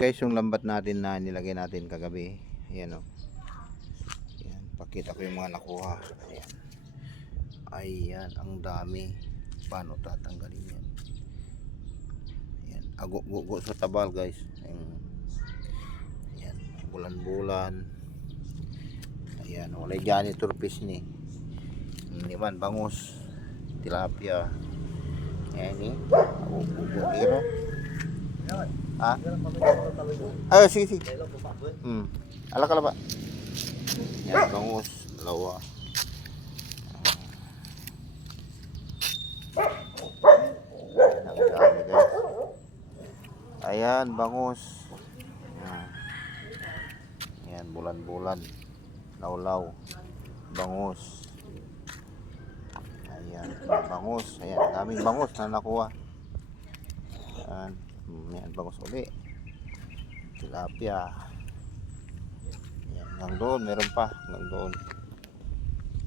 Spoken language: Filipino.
Guys, yung lambat natin na nilagay natin kagabi. Ayan o. Ayan, pakita ko yung mga nakuha. Ayan. Ayan, ang dami. Paano tatanggalin yan? Ayan, ago-go sa tabal guys. Ayan, bulan-bulan. Ayan, walay janitor fish ni. Hindi man, bangus, tilapia. Ayan ni. Ago-go. Ha? Ay, sige. Alak ba? Yan, bangus, dalawa. Ayan, bangus. Ayan, bulan-bulan. Law-law. Bangus. Ayan, bangus. Ayan, daming bangus na nakuha. Ayan, ayan bangus uli. Tilapia. Ayan, hanggang doon, meron pa. Hanggang doon.